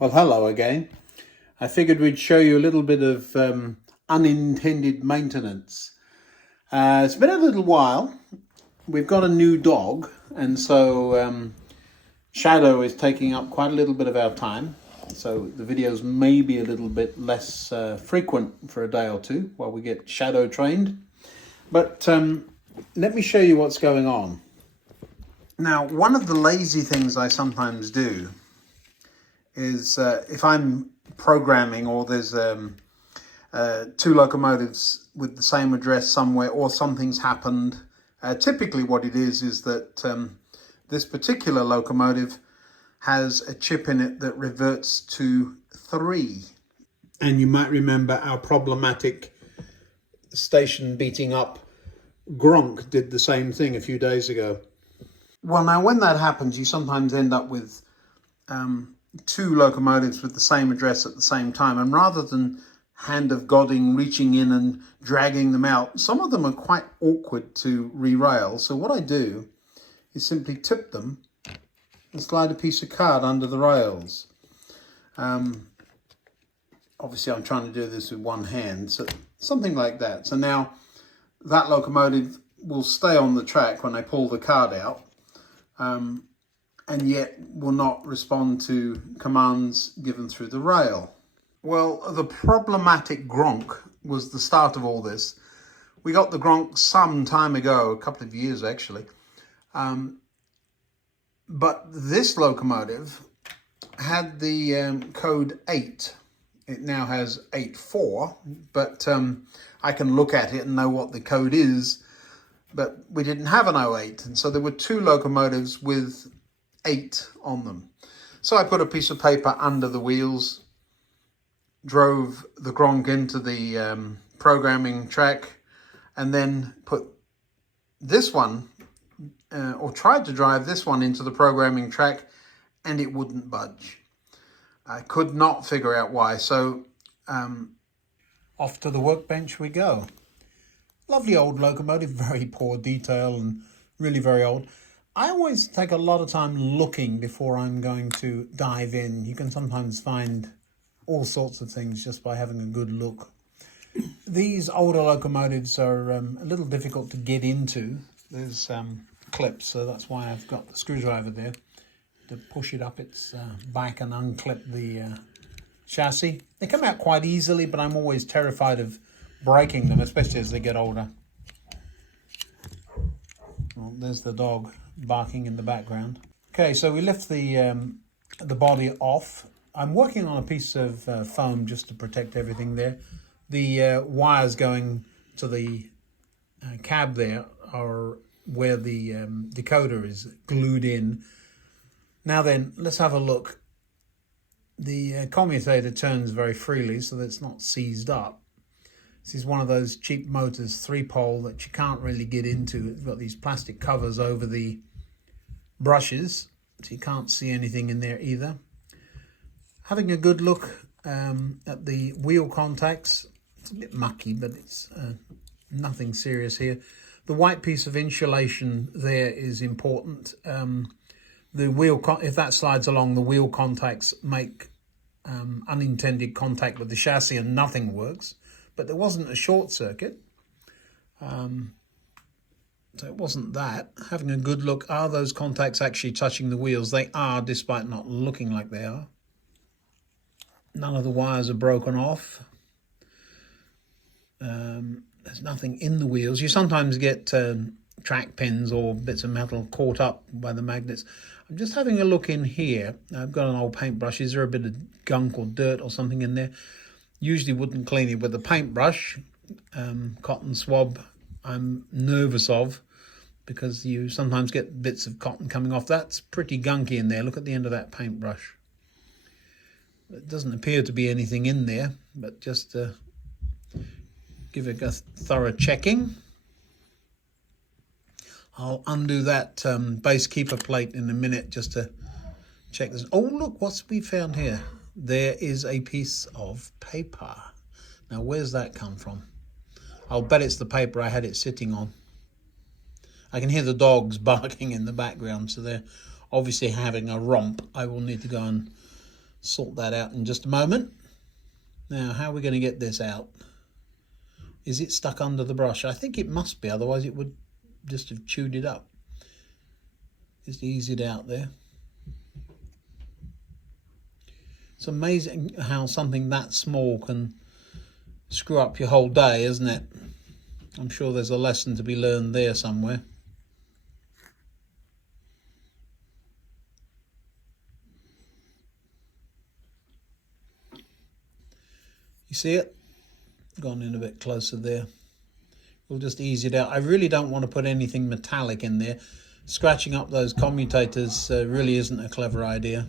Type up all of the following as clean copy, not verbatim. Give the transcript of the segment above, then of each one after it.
Well, hello again. I figured we'd show you a little bit of unintended maintenance. It's been a little while. We've got a new dog, and so Shadow is taking up quite a little bit of our time. So the videos may be a little bit less frequent for a day or two while we get Shadow trained. But let me show you what's going on. Now, one of the lazy things I sometimes do is if I'm programming or there's two locomotives with the same address somewhere or something's happened, typically what it is that this particular locomotive has a chip in it that reverts to 3. And you might remember our problematic station beating up Gronk did the same thing a few days ago. Well, now when that happens, you sometimes end up with two locomotives with the same address at the same time, and rather than hand of godding reaching in and dragging them out, some of them are quite awkward to re-rail. So what I do is simply tip them and slide a piece of card under the rails. Obviously I'm trying to do this with one hand, so something like that. So now that locomotive will stay on the track when I pull the card out, and yet will not respond to commands given through the rail. Well, the problematic Gronk was the start of all this. We got the Gronk some time ago, a couple of years actually. But this locomotive had the code 8. It now has 8.4, but I can look at it and know what the code is, but we didn't have an 08. And so there were two locomotives with 8 on them. So I put a piece of paper under the wheels, drove the Gronk into the programming track, and then put this one, or tried to drive this one into the programming track, and it wouldn't budge. I could not figure out why. So off to the workbench we go. Lovely old locomotive, very poor detail and really very old. I always take a lot of time looking before I'm going to dive in. You can sometimes find all sorts of things just by having a good look. These older locomotives are a little difficult to get into. There's clips, so that's why I've got the screwdriver there to push it up its back and unclip the chassis. They come out quite easily, but I'm always terrified of breaking them, especially as they get older. Well, there's the dog barking in the background. Okay, so we lift the body off. I'm working on a piece of foam just to protect everything there. The wires going to the cab there are where the decoder is glued in. Now then, let's have a look. The commutator turns very freely so that it's not seized up. This is one of those cheap motors, 3-pole, that you can't really get into. It's got these plastic covers over the brushes, so you can't see anything in there either. Having a good look at the wheel contacts. It's a bit mucky, but it's nothing serious here. The white piece of insulation there is important. The wheel, if that slides along, the wheel contacts make unintended contact with the chassis and nothing works. But there wasn't a short circuit, so it wasn't that. Having a good look, are those contacts actually touching the wheels? They are, despite not looking like they are. None of the wires are broken off. There's nothing in the wheels. You sometimes get track pins or bits of metal caught up by the magnets. I'm just having a look in here. I've got an old paintbrush. Is there a bit of gunk or dirt or something in there? Usually wouldn't clean it with a paintbrush. Cotton swab I'm nervous of, because you sometimes get bits of cotton coming off. That's pretty gunky in there. Look at the end of that paintbrush. It doesn't appear to be anything in there, but just give it a thorough checking. I'll undo that base keeper plate in a minute just to check this. Oh, look, what's we found here? There is a piece of paper. Now, where's that come from? I'll bet it's the paper I had it sitting on. I can hear the dogs barking in the background, so they're obviously having a romp. I will need to go and Sort that out in just a moment. Now, how are we going to get this out? Is it stuck under the brush? I think it must be, otherwise it would just have chewed it up. Just ease it out there. It's amazing how something that small can screw up your whole day, isn't it? I'm sure there's a lesson to be learned there somewhere. You see it? Gone in a bit closer there. We'll just ease it out. I really don't want to put anything metallic in there. Scratching up those commutators really isn't a clever idea.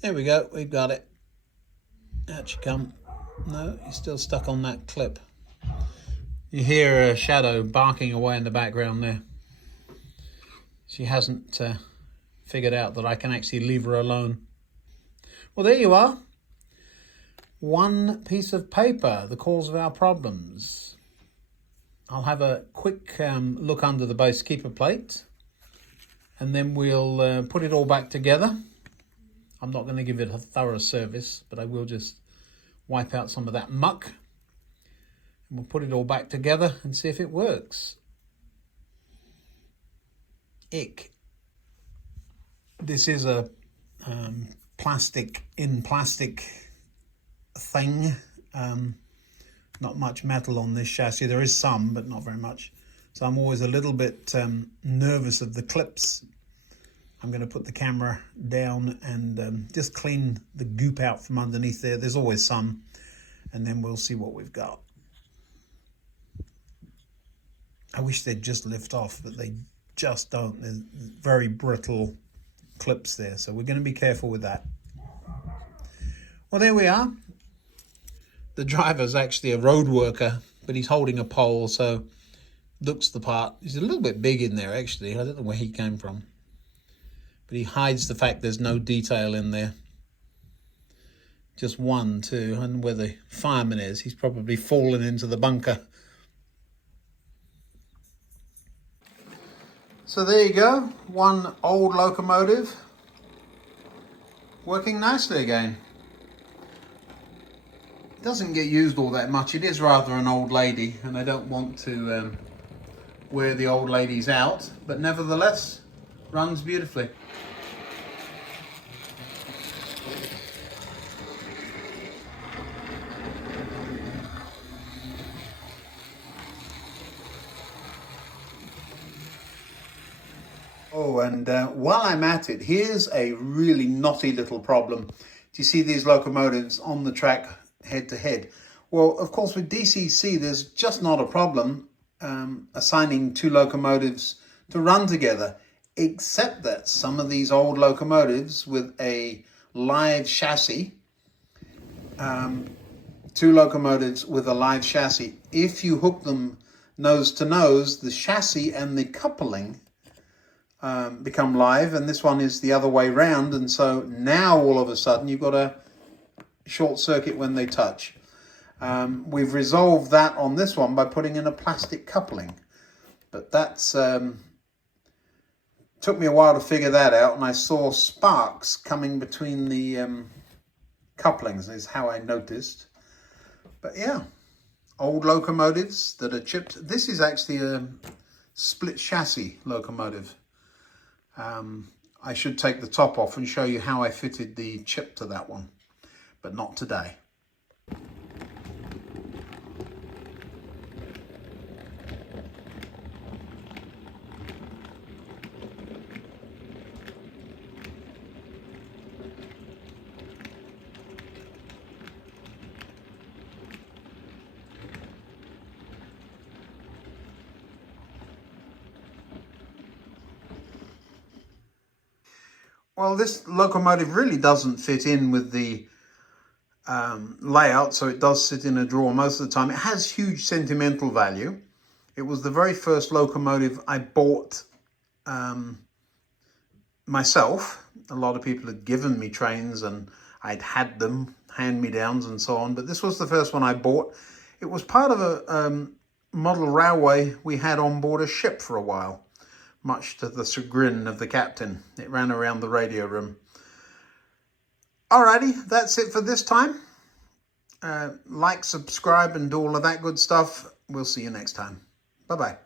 There we go, we've got it. Out you come. No, you're still stuck on that clip. You hear a shadow barking away in the background there. She hasn't figured out that I can actually leave her alone. Well, there you are. One piece of paper, the cause of our problems. I'll have a quick look under the base keeper plate, and then we'll put it all back together. I'm not going to give it a thorough service, but I will just wipe out some of that muck. And we'll put it all back together and see if it works. Ick. This is a plastic thing. Not much metal on this chassis. There is some, but not very much. So I'm always a little bit nervous of the clips. I'm going to put the camera down and just clean the goop out from underneath there. There's always some, and then we'll see what we've got. I wish they'd just lift off, but they just don't. There's very brittle clips there, so we're going to be careful with that. Well, there we are. The driver's actually a road worker, but he's holding a pole, so looks the part. He's a little bit big in there, actually. I don't know where he came from. But he hides the fact there's no detail in there. Just one, two. I don't know where the fireman is. He's probably fallen into the bunker. So there you go. One old locomotive working nicely again. It doesn't get used all that much. It is rather an old lady, and I don't want to wear the old ladies out, but nevertheless, runs beautifully. Oh, and while I'm at it, here's a really knotty little problem. Do you see these locomotives on the track head to head? Well, of course, with DCC, there's just not a problem assigning two locomotives to run together, except that some of these old locomotives with a live chassis, two locomotives with a live chassis, if you hook them nose to nose, the chassis and the coupling become live, and this one is the other way round, and so now all of a sudden you've got a short circuit when they touch. We've resolved that on this one by putting in a plastic coupling, but that's took me a while to figure that out, and I saw sparks coming between the couplings is how I noticed. But yeah, old locomotives that are chipped. This is actually a split chassis locomotive. I should take the top off and show you how I fitted the chip to that one, but not today. Well, this locomotive really doesn't fit in with the layout, so it does sit in a drawer most of the time. It has huge sentimental value. It was the very first locomotive I bought myself. A lot of people had given me trains and I'd had them, hand-me-downs and so on, but this was the first one I bought. It was part of a model railway we had on board a ship for a while, much to the chagrin of the captain. It ran around the radio room. Alrighty, that's it for this time. Like, subscribe, and do all of that good stuff. We'll see you next time. Bye-bye.